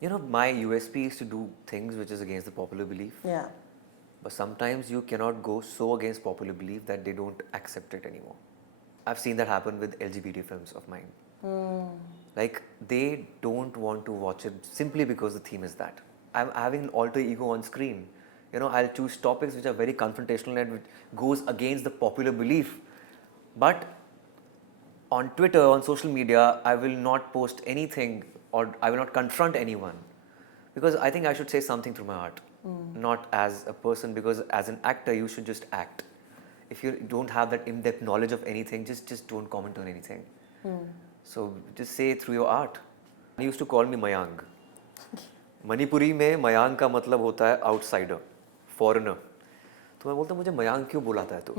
You know, my USP is to do things which is against the popular belief. Yeah. But sometimes you cannot go so against popular belief that they don't accept it anymore. I've seen that happen with LGBT films of mine. Like, they don't want to watch it simply because the theme is that. I'm having an alter ego on screen. You know, I'll choose topics which are very confrontational and which goes against the popular belief. But on Twitter, on social media, I will not post anything or I will not confront anyone because I think I should say something through my art, not as a person, because as an actor, you should just act. If you don't have that in-depth knowledge of anything, just don't comment on anything. So just say through your art. They used to call me Mayank. Manipuri में मयांक का मतलब होता है outsider, foreigner. तो मैं बोलता हूँ मुझे मयांक क्यों बुलाता है तू?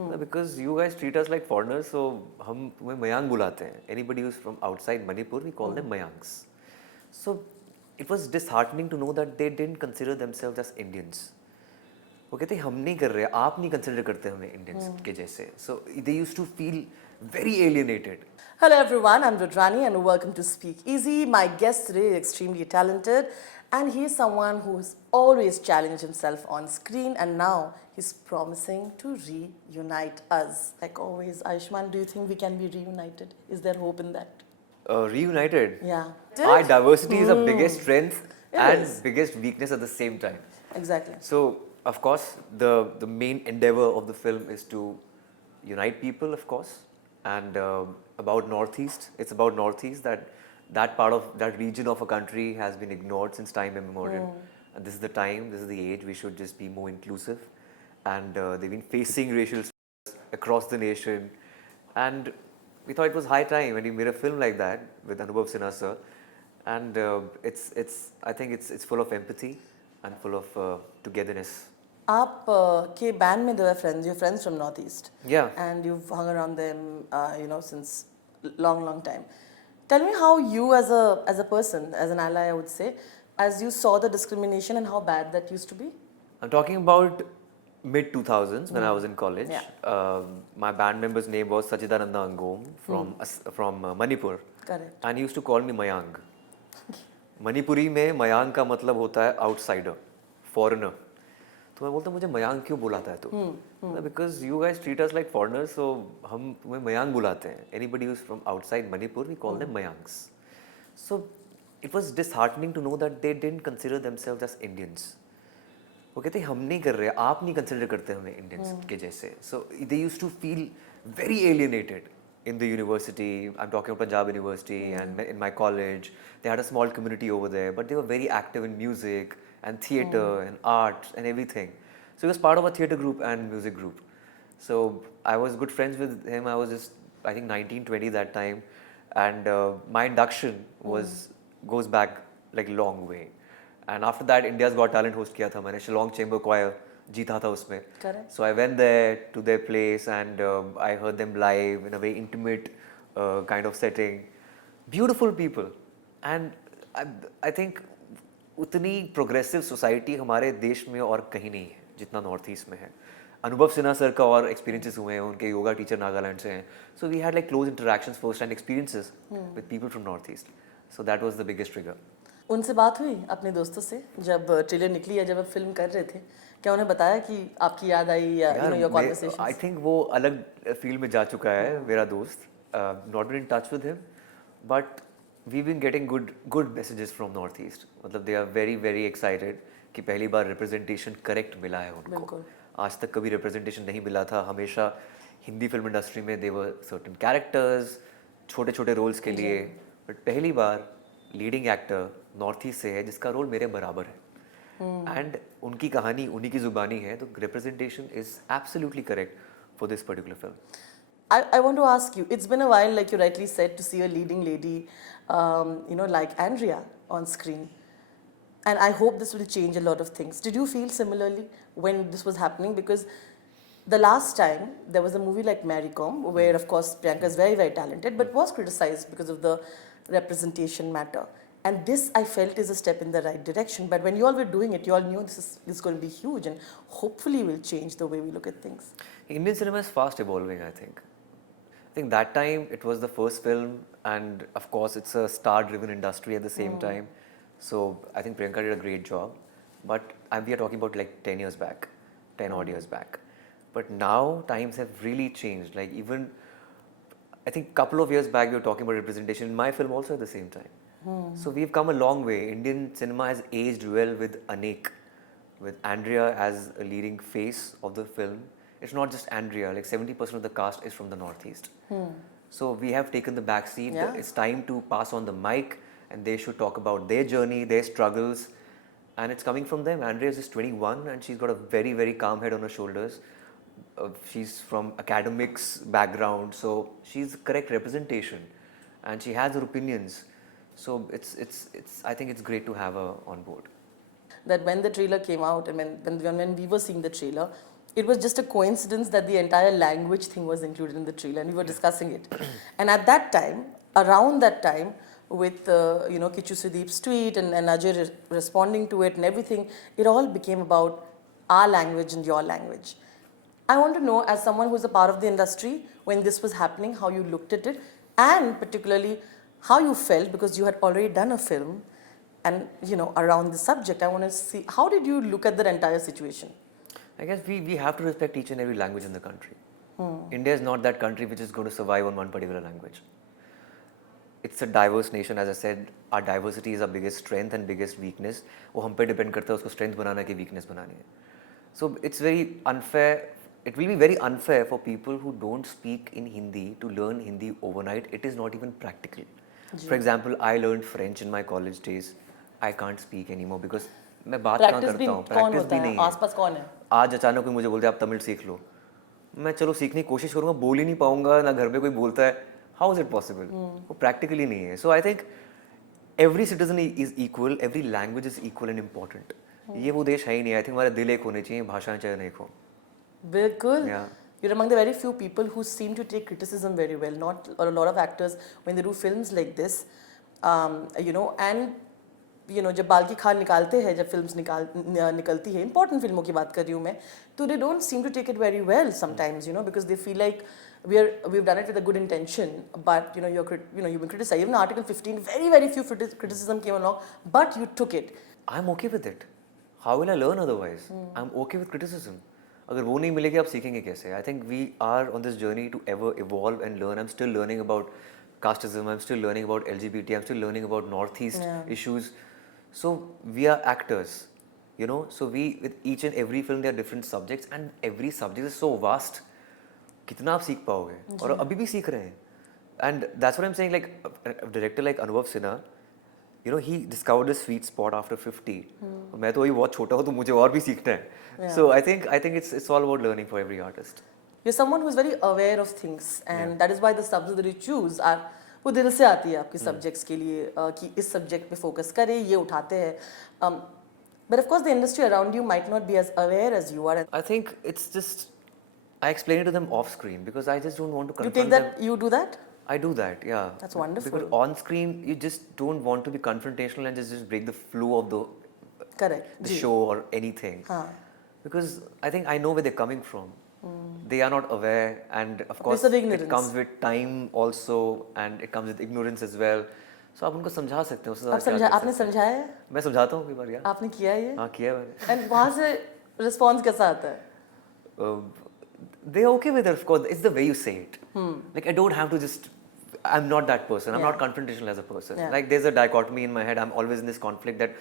Because you guys treat us like foreigners, so हम तुम्हें मयांक बुलाते हैं. Anybody who is from outside Manipur we call them mayanks. So it was disheartening to know that they didn't consider themselves as Indians. वो कहते हम नहीं कर रहे, आप नहीं कंसिडर करते हमें इंडियंस के जैसे. So they used to feel very alienated. Hello everyone, I'm Rudrani and welcome to Speak Easy. My guest today is extremely talented and he is someone who's always challenged himself on screen and now he's promising to reunite us. Like always, Ayushmann, do you think we can be reunited? Is there hope in that? Reunited? Yeah. Our diversity is our biggest strength and is. biggest weakness at the same time. Exactly. So, of course, the main endeavor of the film is to unite people, of course. And about Northeast, it's about Northeast, that part of that region of a country has been ignored since time immemorial. And this is the time, this is the age, we should just be more inclusive. And they've been facing racial slurs across the nation. And we thought it was high time when we made a film like that with Anubhav Sinha sir. And I think it's full of empathy and full of togetherness. आप के band में there were friends, you're friends from Northeast. Yeah. And you've hung around them, since long time. Tell me how you as a person, as an ally, I would say, as you saw the discrimination and how bad that used to be. I'm talking about mid 2000s when I was in college. Yeah. My band member's name was Sachidananda Angom from Manipur. Correct. And he used to call me Mayank. Manipuri में मयांक का मतलब होता है outsider, foreigner. तो मैं बोलता हूँ मुझे मयांक क्यों बुलाता है तू? Because you guys treat us like foreigners, so हम तुम्हें मयांक बुलाते हैं. Anybody who is from outside Manipur we call them mayanks. So it was disheartening to know that they didn't consider themselves as Indians. वो कहते हम नहीं कर रहे, आप नहीं कंसिडर करते हमें इंडियंस के जैसे. So they used to feel very alienated. In the university, I'm talking about Punjab University, and in my college, they had a small community over there, but they were very active in music and theatre and art and everything. So he was part of a theatre group and music group. So I was good friends with him. I was just, I think, 19, 20 that time, and my induction goes back like a long way. And after that, India's Got Talent host किया था मैंने, Shillong Chamber Choir जीता था उसमें. Correct. So I went there to their place and I heard them live in a very intimate kind of setting. Beautiful people. And I think उतनी progressive society हमारे देश में और कहीं नहीं है जितना नॉर्थ ईस्ट में है. अनुभव सिन्हा सर का और experiences हुए हैं, उनके योगा टीचर नागालैंड से हैं. So we had like close interactions, first hand experiences with people from north east. So that was the biggest trigger. उनसे बात हुई अपने दोस्तों से जब ट्रेलर निकली या जब आप फिल्म कर रहे थे? क्या उन्हें बताया कि आपकी याद आई या योर कॉन्वर्सेशंस? आई थिंक वो अलग फील्ड में जा चुका है मेरा दोस्त. Not been in touch with him, but we been getting good messages from north east. मतलब they are very very excited कि पहली बार रिप्रेजेंटेशन करेक्ट मिला है उनको. आज तक कभी रिप्रेजेंटेशन नहीं मिला था. हमेशा हिंदी फिल्म इंडस्ट्री में दे वर सर्टेन कैरेक्टर्स, छोटे छोटे रोल्स के लिए, बट पहली बार लीडिंग एक्टर नॉर्थ ईस्ट से है जिसका रोल मेरे बराबर है. एंड उनकी कहानी उन्हीं की जुबानी है, तो representation is absolutely correct for this particular film. I want to ask you, it's been a while, like you rightly said, to see a leading lady, like Andrea on screen. And I hope this will change a lot of things. Did you feel similarly when this was happening? Because the last time there was a movie like Mary Kom, where of course Priyanka is very, very talented, but was criticized because of the representation matter. And this I felt is a step in the right direction. But when you all were doing it, you all knew this is going to be huge and hopefully will change the way we look at things. Indian cinema is fast evolving, I think. I think that time it was the first film, and of course it's a star-driven industry at the same time. So I think Priyanka did a great job. But we are talking about like 10 years back, 10 odd years back. But now times have really changed. Like even, I think couple of years back we were talking about representation in my film also at the same time. So we've come a long way. Indian cinema has aged well with Anek, with Andrea as a leading face of the film. It's not just Andrea, like 70% of the cast is from the Northeast. So we have taken the back seat. Yeah. It's time to pass on the mic and they should talk about their journey, their struggles. And it's coming from them. Andrea is just 21 and she's got a very, very calm head on her shoulders. She's from academics background, so she's correct representation and she has her opinions. So I think it's great to have her on board. That when the trailer came out, and when we were seeing the trailer, it was just a coincidence that the entire language thing was included in the trailer, and we were discussing it. And at that time, around that time, with Kichu Sudeep's tweet and Ajay responding to it and everything, it all became about our language and your language. I want to know, as someone who's a part of the industry, when this was happening, how you looked at it, and particularly how you felt, because you had already done a film and around the subject. I want to see, how did you look at the entire situation? I guess we have to respect each and every language in the country. India is not that country which is going to survive on one particular language. It's a diverse nation, as I said. Our diversity is our biggest strength and biggest weakness. वो हम पे depend करता है उसको strength बनाना कि weakness बनानी है. So it's very unfair. It will be very unfair for people who don't speak in Hindi to learn Hindi overnight. It is not even practical. For example, I learned French in my college days. I can't speak anymore because मैं बात कहाँ करता हूँ, practice भी नहीं है. आसपास कौन है? आज अचानक कोई मुझे बोलते हैं आप तमिल सीख लो, मैं चलो सीखने की कोशिश करूँगा, बोल ही नहीं पाऊंगा, ना घर में कोई बोलता है. How is it possible? वो practically नहीं है. So I think every citizen is equal, every language is equal and important. ये वो देश है ही नहीं. I think हमारा दिल एक होने चाहिए, भाषाएं चाहे नहीं हो. Bilkul. Yeah. You're among the very few people who seem to take criticism very well. Not a lot of actors, when they do films like this, and जब बाल की खाल निकालते हैं, जब फिल्म्स निकलती है, important फिल्मों की बात कर रही हूँ मैं, तो they don't seem to take it very well sometimes, because they feel like we've done it with a good intention, but you've been criticized. Even Article 15, very, very few criticism came along, but you took it. I'm okay with it. How will I learn otherwise? I'm okay with criticism. अगर वो नहीं मिलेगी आप सीखेंगे कैसे? I think we are on this journey to ever evolve and learn. I'm still learning about casteism. I'm still learning about LGBT. I'm still learning about Northeast issues. So we are actors, So with each and every film there are different subjects and every subject is so vast. कितना आप सीख पाओगे? और अभी भी सीख रहे हैं. And that's what I'm saying. Like a director like Anubhav Sinha, he discovered a sweet spot after 50. मैं तो अभी बहुत छोटा हूँ तो मुझे और भी सीखना है. So I think it's all about learning for every artist. You're someone who's very aware of things, and that is why the subjects that you choose are वो दिल से आती है आपके subjects के लिए कि इस subject पे focus करें, ये उठाते हैं. But of course the industry around you might not be as aware as you are. I think it's just I explain it to them off screen because I just don't want to confront You take that. them. You do that. I do that, yeah. That's wonderful. Because on screen, you just don't want to be confrontational and just break the flow of the show or anything. Because I think I know where they're coming from. They are not aware, and of course it comes with time also, and it comes with ignorance as well. So आप उनको समझा सकते हैं. आपने समझाया है? मैं समझाता हूँ कई बार यार. आपने किया है ये? हाँ किया है मैंने. And वहाँ से response कैसा आता है? They're okay with it, of course. It's the way you say it. Like I don't have to just. I'm not that person. I'm not confrontational as a person. Like there's a dichotomy in my head. I'm always in this conflict that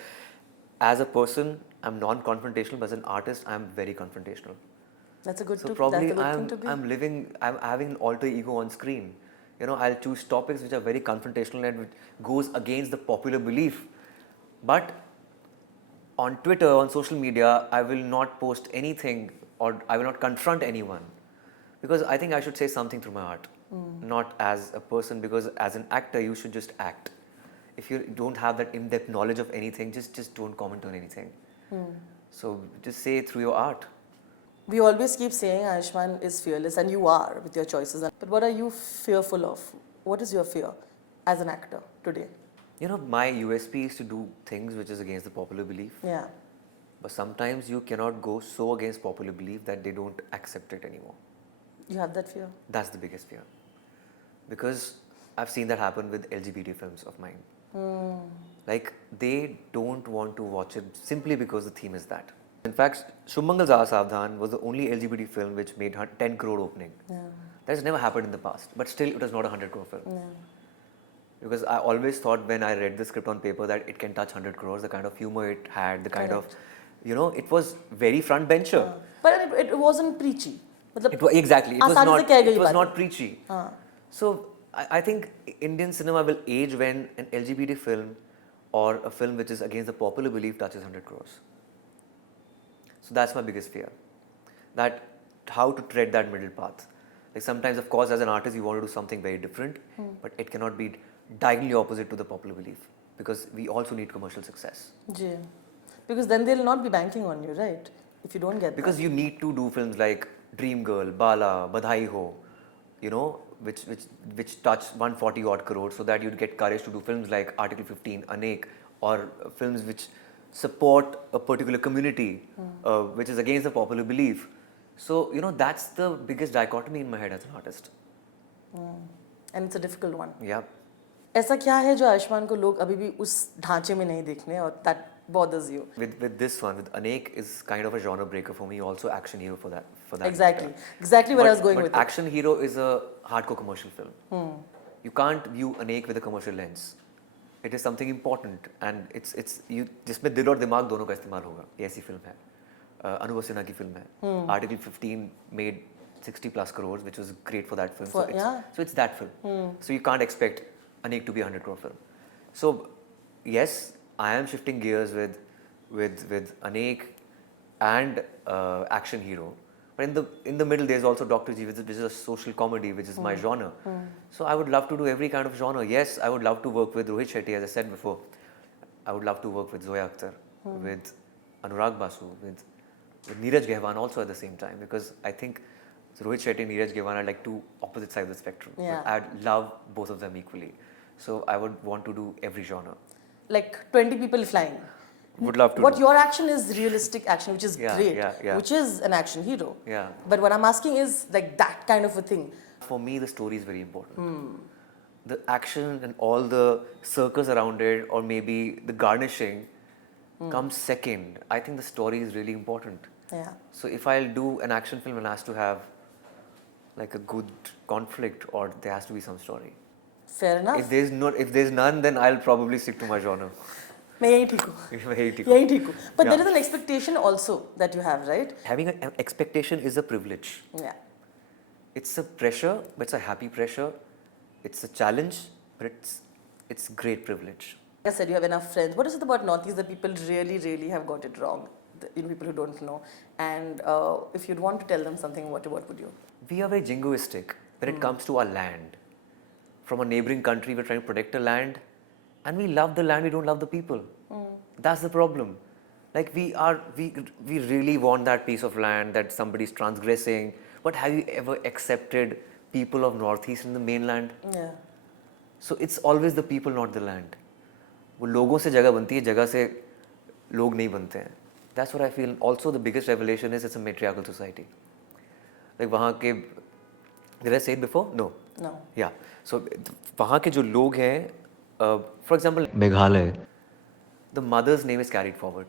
as a person, I'm non-confrontational, but as an artist, I'm very confrontational. That's a good thing to be. I'm having an alter ego on screen. I'll choose topics which are very confrontational and which goes against the popular belief. But on Twitter, on social media, I will not post anything or I will not confront anyone. Because I think I should say something through my art. Not as a person, because as an actor, you should just act. If you don't have that in-depth knowledge of anything, just don't comment on anything. So just say it through your art. We always keep saying Ayushmann is fearless, and you are with your choices. But what are you fearful of? What is your fear as an actor today? My USP is to do things which is against the popular belief. Yeah. But sometimes you cannot go so against popular belief that they don't accept it anymore. You have that fear? That's the biggest fear. Because I've seen that happen with LGBT films of mine. Like, they don't want to watch it simply because the theme is that. In fact, Shubmangal Za Savdhan was the only LGBT film which made 10 crore opening. Yeah. That has never happened in the past, but still it was not a 100 crore film. Yeah. Because I always thought when I read the script on paper that it can touch 100 crores, the kind of humor it had, the kind of, it was very front bencher. But it wasn't preachy. Exactly, it was not preachy. So I think Indian cinema will age when an LGBT film or a film which is against the popular belief touches 100 crores. So that's my biggest fear. That how to tread that middle path. Like sometimes, of course, as an artist, you want to do something very different, but it cannot be diagonally opposite to the popular belief because we also need commercial success. Yeah. Because then they'll not be banking on you, right? If you don't get because you need to do films like Dream Girl, Bala, Badhai Ho, which touch 140 odd crores, so that you'd get courage to do films like Article 15, Anek, or films which support a particular community, which is against the popular belief. So, that's the biggest dichotomy in my head as an artist. And it's a difficult one. Yeah. ऐसा क्या है जो आयुष्मान को लोग अभी भी उस ढांचे में नहीं देखने और that bothers you? With this one, with Anek is kind of a genre breaker for me, also action hero for that. Exactly where I was going with it. But action hero is a hardcore commercial film. You can't view Anek with a commercial lens. It is something important, and it's जिसमें दिल और दिमाग दोनों का इस्तेमाल होगा. ये ऐसी फिल्म है. अनुभव सिन्हा की फिल्म है. Article 15 made 60 plus crores, which was great for that film. So it's that film. So you can't expect Anek to be a 100 crore film. So yes, I am shifting gears with Anek and action hero. But in the middle, there's also Dr. G, which is a social comedy, which is my genre. So I would love to do every kind of genre. Yes, I would love to work with Rohit Shetty, as I said before. I would love to work with Zoya Akhtar, with Anurag Basu, with Neeraj Gehwan also at the same time, because I think Rohit Shetty and Neeraj Gehwan are like two opposite sides of the spectrum. Yeah. But I'd love both of them equally. So I would want to do every genre. Like 20 people flying. Would love to. What your action is realistic action, which is great, yeah. which is an action hero. Yeah. But what I'm asking is like that kind of a thing. For me, the story is very important. The action and all the circus around it, or maybe the garnishing, comes second. I think the story is really important. Yeah. So if I'll do an action film, it has to have like a good conflict, or there has to be some story. Fair enough. If there's none, then I'll probably stick to my genre. मैं यही ठीक हूँ. But there is an expectation also that you have, right? Having an expectation is a privilege. Yeah. It's a pressure, but it's a happy pressure. It's a challenge, but it's great privilege. Like I said, you have enough friends. What is it about Northeast that people really, really have got it wrong? People who don't know. And if you'd want to tell them something, what would you? We are very jingoistic when it comes to our land. From a neighboring country, we're trying to protect a land. And we love the land, we don't love the people. That's the problem. Like we really want that piece of land that somebody's transgressing. But have you ever accepted people of Northeast in the mainland? Yeah. So it's always the people, not the land. वो लोगों से जगह बनती है, जगह से लोग नहीं बनते हैं. That's what I feel. Also, the biggest revelation is it's a matriarchal society. Like वहाँ के, did I say it before? No. Yeah. So वहाँ के जो लोग हैं, for example, Meghalaya, the mother's name is carried forward,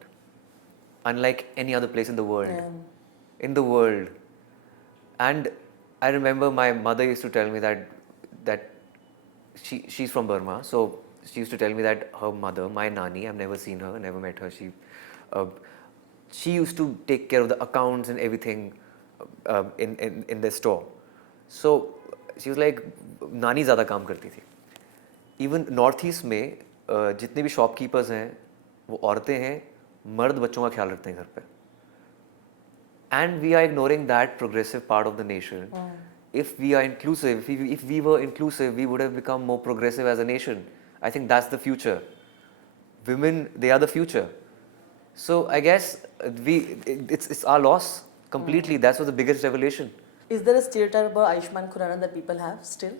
unlike any other place in the world. In the world. And I remember my mother used to tell me that she's from Burma, so she used to tell me that her mother, my nani, I've never seen her, never met her, she used to take care of the accounts and everything in the store. So she was like, nani ज़्यादा काम करती थी. Even north east में जितने भी shopkeepers हैं वो औरतें हैं, मर्द बच्चों का ख्याल रखते हैं घर पे. And we are ignoring that progressive part of the nation. If we are inclusive, if we were inclusive, we would have become more progressive as a nation. I think that's the future. Women, they are the future. So I guess it's our loss completely. That was the biggest revelation. Is there a stereotype about Ayushmann Khurrana that people have still?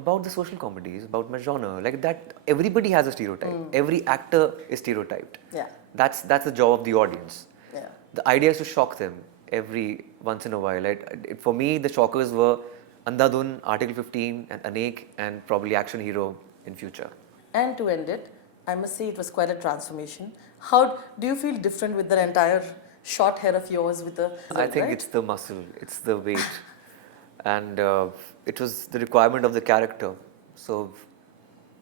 About the social comedies, about my genre, like that, everybody has a stereotype. Every actor is stereotyped. Yeah. That's the job of the audience. Yeah. The idea is to shock them every once in a while. For me, the shockers were Andhadhun, Article 15, and Anek, and probably Action Hero in future. And to end it, I must say it was quite a transformation. How do you feel different with the entire short hair of yours with the... I think it's the muscle, it's the weight. And it was the requirement of the character. So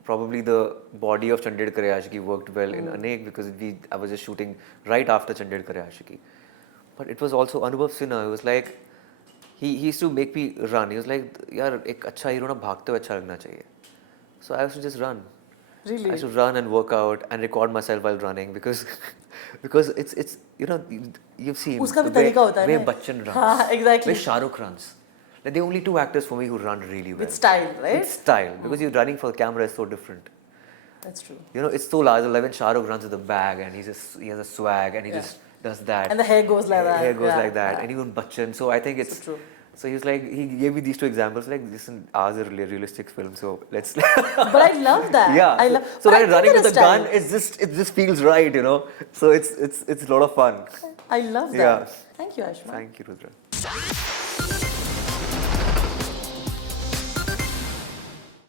probably the body of Chanded Kare Aashiki worked well in Anek because I was just shooting right after Chanded Kare Aashiki. But it was also Anubhav Sinha. It was like, he used to make me run. He was like, yaar, ek acha hero na bhagte hue acha lagna chahiye. So I used to just run. Really? I should run and work out and record myself while running because it's you've seen Uska bhi the tarika hota hai way na? Bachchan runs, Haan, exactly. way Shah Rukh runs. Like, there are only two actors for me who run really well. With style, right? With style, because you're running for the camera is so different. That's true. You know, it's so large. Like when Shah Rukh runs with a bag and he has a swag and he just does that. And the hair goes like that. Hair goes like that. And even Bachchan. So I think it's so true. So he was like, he gave me these two examples. Like, listen, ours are really realistic film. So let's. But I love that. Yeah. I love. So but when I running think with a that gun, it just feels right, you know. So it's a lot of fun. I love that. Yeah. Thank you, Ayushmann. Thank you, Rudra.